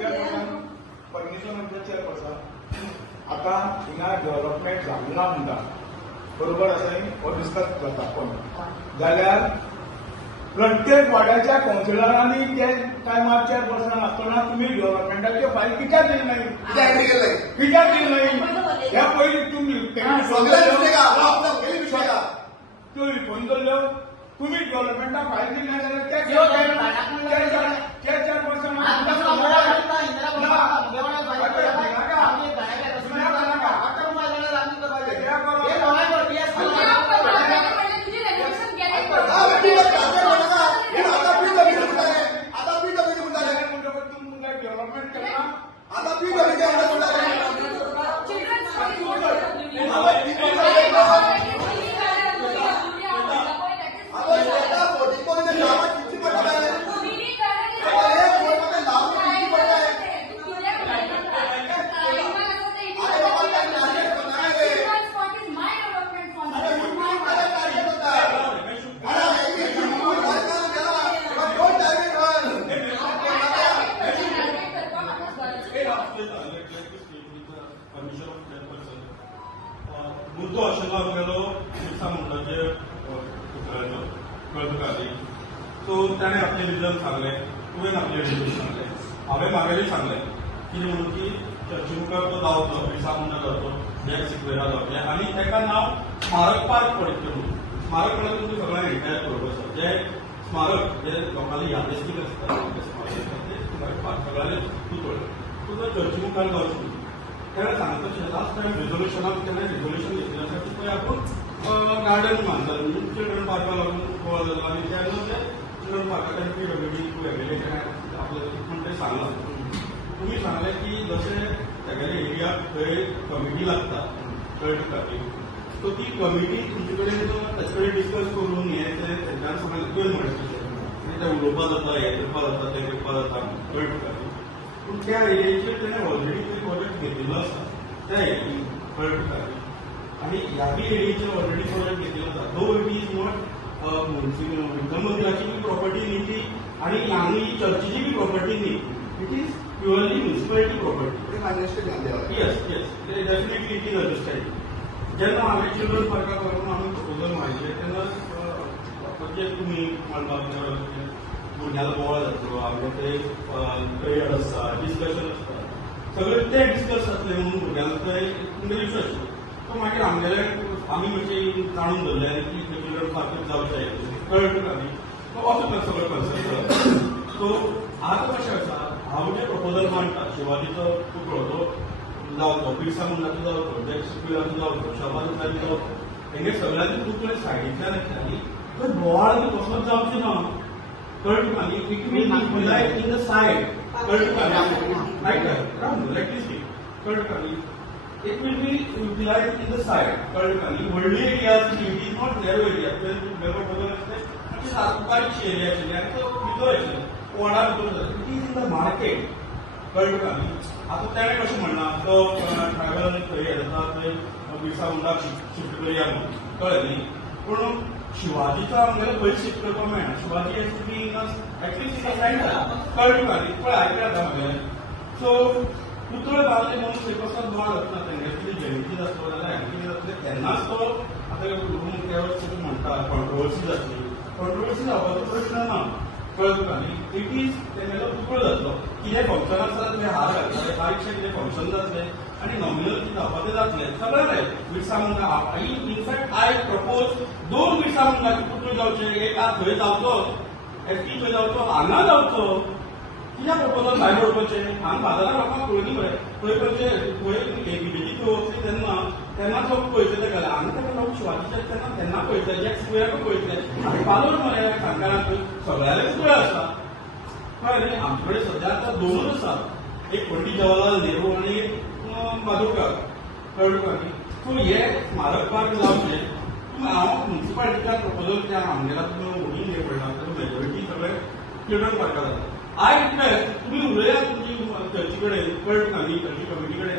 Permission chairperson आता हिंगा development जावना म्हणटा बरोबर आसा हो डिस्कस जाता पण जाल्यार प्रत्येक वाड्याच्या कावन्सिलरांनी ते टायमार चेअरपर्सन आसतना तुम्ही डेव्हलपमेंटाचे फायल कित्याक दिली नाही कित्याक दिली नाही ह्या पयलीं तुम्ही त्यो रिपोर्ट केल्ल्यो तुम्ही डेव्हलपमेंटाक फायल दिली नाही जाल्यार त्या चेअरपर्सन मुद्दो आशिल्लो आमगेलो बिरसा मुंडाचे पुतळ्याचो कळपकारी सो ताणें आपलें रिजन सांगलें तुवें आपलें रिजन सांगलें हांवें म्हागेलें सांगलें कितें म्हणून की चर्ची मुखार तो जावचो बिरसा मुंडा जावचो ब्लॅक सिक्वेरा जावचें आनी ताका नांव स्मारक पार्क पडटलें म्हणून स्मारक म्हळ्यार तुमकां सगळ्यांक रिटायर करपाचो जे स्मारक जे लोकांनी यादेस्तीक आसता ते स्मारक पार्क सगळ्यांनी पुतळे सो तो चर्ची मुखार जावचो तेन्ना सांगता तशें लास्ट टायम रिजोल्युशनाक तेन्ना रिजोल्युशन घेतलें आसा की पळय आपूण गार्डन बांदता चिल्ड्रन पार्का लागून गोवा जालो आनी तेन्ना ते चिल्ड्रन पार्काच्या PWD एमएलए आपले म्हणटा सांगलां तुमी सांगलें की जशें तेगेले एरियाक थंय कमिटी लागता कळटा खातीर सो ती कमिटी तुमचे कडेन ताचे कडेन डिस्कस करून हें तें तेंच्यान सगळें तुवें म्हणटा तशें तें उलोवपा जाता हें करपा जाता तें करपा जाता कळटा खातीर पूण त्या एरियेचेर तेणें ऑलरेडी खंय प्रोजेक्ट घेतिल्लो आसा त्या एरियेन कळटा खातीर आनी ह्याय एरियेचेर ऑलरेडी प्रोजेक्ट घेतिल्लो आसा दो इट इज नॉट विक्रम मंदिराची बी प्रॉपर्टी न्ही ती आनी ह्यांगी चर्चीची बी प्रॉपर्टी न्ही it is purely municipality property yes yes definitely it is understanding जेन्ना हांवें चिल्ड्रन पार्काक लागून आमी प्रपोजल मांडलें तेन्ना म्हणजे तुमी मांडपाक भुरग्याला बोवाळ जातलो आमगे ते पिरियड आसता डिस्कशन आसता सगळें ते डिस्कस जातलें म्हणून भुरग्यांक थंय इंग्लीश आसलो सो मागीर आमगेले आमी मातशें जाणून धरलें की चिल्ड्रन पार्क जावचें कळटा न्ही सो असो सगळो कन्सेप्ट सो आतां कशें आसा हांव जे प्रपोजल मांडटा शिवाजीचो पुतळो तो जावचो बिरसा मुंडाचो जावचो ब्लॅक सिक्वेराचो जावचो शाबाजोचाचो जावचो हेंगे सगळ्यांचे पुतळे सायडींतल्यान येतले थंय बोवाळ बी कसलोच जावचें ना कळटा न्ही it mean utilize in the side कळटा रायट लायक दिस कळटा न्ही it will be utilize in the side कळटा न्ही व्हडली एरिया आसली it is not narrow area narrow बदल आसले म्हणजे सातुकारीची एरिया आशिल्ली आनी तो भितर आशिल्लो वाडा भितर जाता it is in the market कळटा न्ही आतां तेणें कशें म्हणना तो ट्रायबल थंय हें जाता थंय बिरसा मुंडाक शिफ्ट करया म्हणून कळ्ळें न्ही पूण शिवाजीचो आमगेलो खंय शिफ्ट करपाक मेळना Shivaji has to be at least कळटा न्ही पळय आयकला आतां म्हागेलें सो पुतळे बांदले म्हणून थंय कसलो बोवाळ जाता तेंगे कितें जयंती जातलो जाल्यार हें कितें जातलें तेन्नाच तो आतां त्या वर्सा म्हणटा कॉन्ट्रोवर्सी जावपाचो प्रश्न ना कळटा न्ही इट इज तेंगेलो पुतळो जातलो कितें फंक्शन आसता तुवें हार घालतले बारीकशें कितें फंक्शन जातलें आनी नॉमिनल कितें जावपा तें जातलें सगळें जाय Birsa Munda in fact I propose 2 Birsa मुंडाचे पुतळे जावचे एक आज थंय जावचो एसटी थंय जावचो हांगा जावचो कित्याक प्रपोजल भायर उडोवपाचें हांगा बाजाराक लोकांक कळुनी मरे थंय खंयचे थंय एबीबीची थ्रू वचली तेन्ना लोक पळयतले गेले हांगा ताका लोक शिवाजीचे तेन्ना पळयतले जॅक स्क्वेराक पळयतले आनी पालोर मरे काणकोणाक सगळ्याले पुतळे आसता कळ्ळें न्ही आमचे कडेन सद्या आतां 2च आसा एक पंडीत जवाहरलाल नेहरू आनी एक माधवकार कळटा न्ही सो हे स्मारक पार्क जावचें हांव म्युनिसिपालिटीच्यान प्रपोजल त्या आमगेला तुमी वोटींग हें पडटा मेजॉरिटी सगळे चिल्ड्रन पार्का जाता आय रिक्वेस्ट तुमी उलयात तुमची चर्ची कडेन कळटा न्ही चर्ची कमिटी कडेन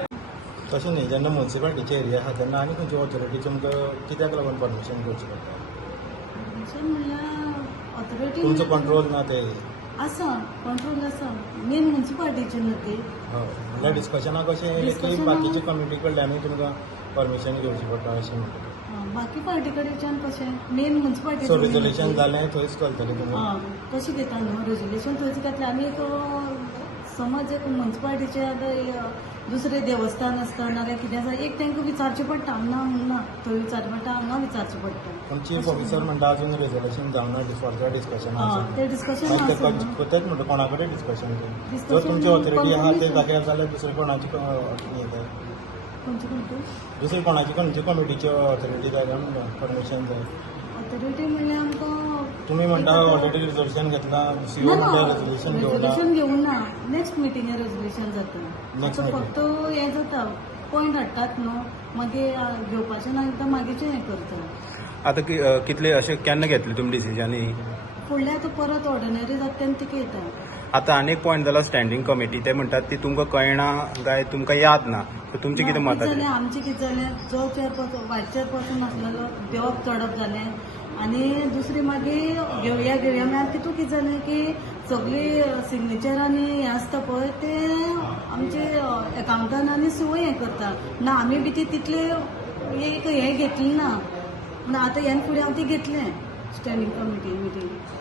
तशें न्ही जेन्ना म्युनिसिपालिटीचे एरिया आसा तेन्ना आनी खंयची ऑथॉरिटी तुमकां कित्याक लागून परमिशन घेवची पडटा तुमचो कंट्रोल ना ते आसा कंट्रोल आसा मेन म्युन्सिपाल्टीचे न्हू ते हय म्हणल्यार डिस्कशनाक अशें येयलें की Discussion बाकीचे कमिटी कडल्यानूय तुमकां परमिशन घेवची पडटा अशें म्हणटा बाकी पार्टी कडेच्यान कशें मेन म्युन्सिपाल्टी सो रिजोल्युशन जालें थंयच चलतलें तुमी कशें घेता न्हू रेजोल्युशन थंयच घेतलें आमी एक समज एक म्युन्सिपाल्टीचे आतां दुसरें देवस्थान आसता नाल्यार कितें आसा एक तांकां विचारचें पडटा हांगा म्हणना थंय विचारचें पडटा हांगा विचारचें पडटा पण चीफ ऑफिसर म्हणटा अजून रेजोल्युशन जावना फर्दर डिस्कशन तें डिस्कशन आसा न्हू. कोतेच म्हणटा कोणा कडेन डिस्कशन Discussion जर तुमची ऑथॉरिटी आहा ते compromise. जाग्यार जाल्यार दुसरे कोणाची हें जाय खंयचे खंयचे दुसरे कोणाची खंयची कमिटीची ऑथॉरिटी जाय काय म्हणटा परमिशन जाय ऑथॉरिटी म्हणल्यार आमकां तुम्ही म्हणटा ऑलरेडी रिजोल्युशन घेतला सीओ म्हणटा रेजोल्युशन घेवना रेजोल्युशन घेऊन ना नेक्स्ट मिटिंगेर रेजोल्युशन जाता Next आतां meeting. फक्त हें जाता पॉयंट हाडटात न्हू मागीर घेवपाचें ना एकदां मागीरचें हें करता आता कितले असे केन्ना घेतले तुमी डिसिजन ही फुडलें आतां परत ऑर्डिनरी जाता तेन्ना तिका येता आता आनीक पॉयंट जाला स्टँडींग कमिटी ते म्हणटात ती तुमकां कळना काय तुमकां याद ना सो तुमचें कितें मत जालें आसा आमचें कितें जालें जो चेअरपर्सन वायस चेअरपर्सन आसलेलो देवप चडप जालें आनी दुसरी मागीर घेवया मागीर तितून कितें जालें की सगळी सिग्नेचर आनी हें आसता पळय ते आमचे एकावंटंट आनी सीओ हें करता ना आमी बी ती तितले एक हें घेतलें ना आतां ह्यान फुडें हांव ती घेतलें स्टँडींग कमिटी मिटींग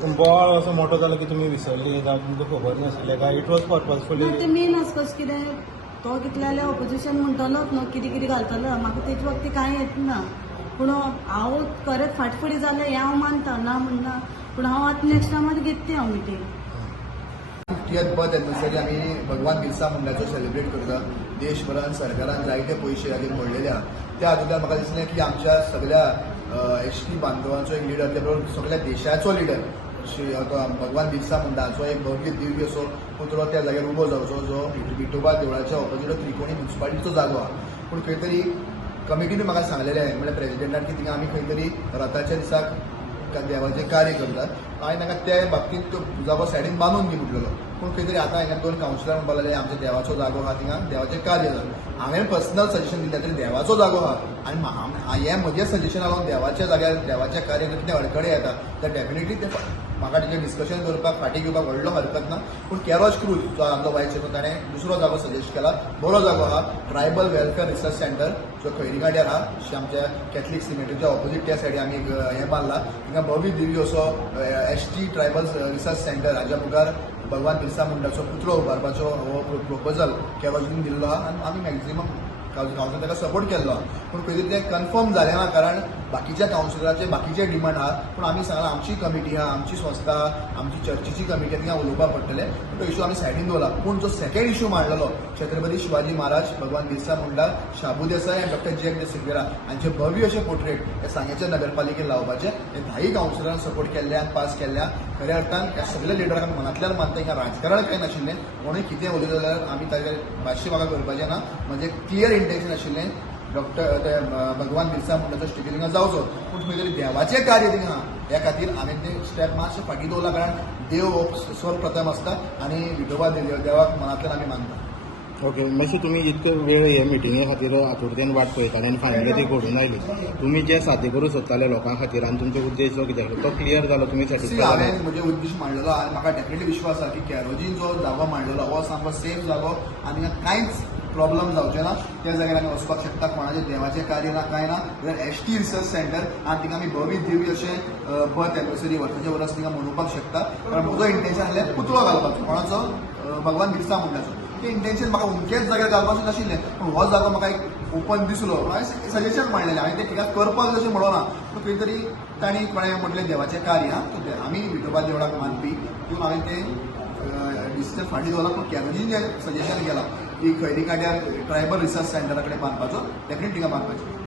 पूण बॉल असो मोठो जालो की तुमी विसरली जावं तुमकां खबर नाशिल्लें काय इट वॉज पर्पजफुली ते मेन आसा कशें कितें तो कितले जाल्यार ऑपोजिशन म्हणटलोच न्हू कितें कितें घालतलो म्हाका तेजे वक्ती कांय येत ना पूण हांव खरेंच फाटफुडें जालें हें हांव मानता ना म्हणना पूण हांव आतां नेक्स्ट टायमार घेतली हांव मिटींग 50th बर्थ एनिवर्सरी आमी भगवान बिरसा मुंडाचो सेलिब्रेट करता देशभरान सरकारान जायते पयशे हाजेर मोडलेले आहा त्या हातूंतल्यान म्हाका दिसलें की आमच्या सगळ्या एसटी बांधवांचो एक लिडर त्या बरोबर सगळ्या देशाचो लिडर श्री भगवान बिरसा मुंडाचो एक भव्य दिव्य असो पुतळो त्या जाग्यार उबो जावचो जो विठोबा देवळाच्या ऑपोजीट त्रिकोणी म्युन्सिपाल्टीचो जागो आहा पूण खंय तरी कमिटीन म्हाका सांगलेलें म्हणल्यार प्रेसिडेंटान की थिंगा आमी खंय तरी रथाच्या दिसाक देवाचें कार्य करतात हांवें तांकां त्या बाबतींत तो जागो सायडीन बांदून दी म्हटलेलो पूण खंय तरी आतां हांगा 2 कावन्सिलर म्हणपा लागले आमच्या देवाचो जागो आहा थिंगा देवाचें कार्य जाता हांवें पर्सनल सजेशन दिलें तरी देवाचो जागो आहा आनी हें म्हजें सजेशन लागून देवाच्या जाग्यार देवाचें कार्य जर कितें अडखळे येता तर डेफिनेटली ते म्हाका तेजेर डिस्कशन करपाक फाटीं घेवपाक व्हडलो हरकत ना पूण कॅरोज क्रूज जो आमचो वायस चेअरमन ताणें दुसरो जागो सजेस्ट केला बरो जागो आहा ट्रायबल वेलफेअर रिसर्च सेंटर जो खैरीगाड्यार आहा आमच्या कॅथलीक सिमेट्रीच्या ऑपोजीट त्या सायडीन आमी हें बांदलां थिंगा भव्य दिव्य असो एसटी ट्रायबल रिसर्च सेंटर हाज्या मुखार भगवान बिरसा मुंडाचो पुतळो उबारपाचो हो प्रोपोजल कॅरोजीन दिल्लो आहा आनी आमी मॅक्झिमम कावन्सिलान ताका सपोर्ट केल्लो पूण खंय तरी तें कन्फर्म जालें ना कारण बाकीच्या कावन्सिलराचे बाकीचे डिमांड आहा पूण आमी सांगलां आमची कमिटी आहा आमची संस्था आमची चर्चीची कमिटी थिंगा उलोवपाक पडटलें पूण तो इशू आमी सायडीन दवरला पूण जो सेकंड इशू मांडलेलो छत्रपती शिवाजी महाराज भगवान बिरसा मुंडा शाबू देसाय आनी डॉक्टर जे एम सिंगरा हांचे भव्य अशें पोर्ट्रेट हे सांग्याच्या नगरपालिकेन लावपाचे हे 10 कावन्सिलरान सपोर्ट केल्ल्यान पास केल्ल्या खऱ्या अर्थान ह्या सगळ्या लिडरांक मनांतल्यान मानता हिंगा राजकारण कांय नाशिल्लें कोणूय कितें उलयलें जाल्यार आमी ताजेर भाश्य म्हाका करपाचें ना म्हणजे क्लियर इंटेन्शन आशिल्लें डॉक्टर भगवान बिरसा मुंडाचो स्टेच्यू थिंगा जावचो पूण खंय तरी देवाचें कार्य थिंगा ह्या खातीर हांवें तें स्टेप मातशें फाटीं दवरला कारण देव हो सर्वप्रथम आसता आनी विठोबा देवाक मनांतल्यान आमी मानता ओके मातशें तुमी इतको वेळ हे मिटिंगे खातीर आतुरतेन वाट पळयताले आनी फायनली ती घडून आयली तुमी जे साध्य करूं सोदताले लोकां खातीर आनी तुमचो उद्देश जो कितें आसलो तो क्लियर जालो तुमी See, सॅटिस्फाय हांवें म्हजे उद्देश मांडलेलो आनी म्हाका डेफिनेटली विश्वास आसा की कॅरोजीन जो जागो मांडलेलो हो सामको सेफ जागो आनी हांगा कांयच प्रॉब्लम जावचे ना त्या जाग्यार आमी वचपाक शकता कोणाचें देवाचें कार्य ना कांय ना जाल्यार एसटी रिसर्च सेंटर आनी थिंगा आमी भव्य दिव्य अशें बर्थ एनिवर्सरी वर्साच्या वर्स थिंगा मनोवपाक शकता कारण म्हजो इंटेन्शन आसलें पुतळो घालपाचो कोणाचो भगवान बिरसा मुंडाचो तें इंटेन्शन म्हाका अमकेच जाग्यार घालपाचें नाशिल्लें पूण हो जागो म्हाका एक ओपन दिसलो हांवें सजेशन मांडलेलें हांवें तें थिंगा करपाक अशें म्हणना पूण खंय तरी तांणी कोणें म्हटलें देवाचें कार्य आहा आमी विठोबा देवळाक मानपी तितून हांवें तें डिसिजन फाटीं दवरला पूण कॅरोजीन जें सजेशन केलां की खैरी काड्यार ट्रायबल रिसर्च सेंटरा कडेन बांदपाचो डेफिनेट थिंगा बांदपाचें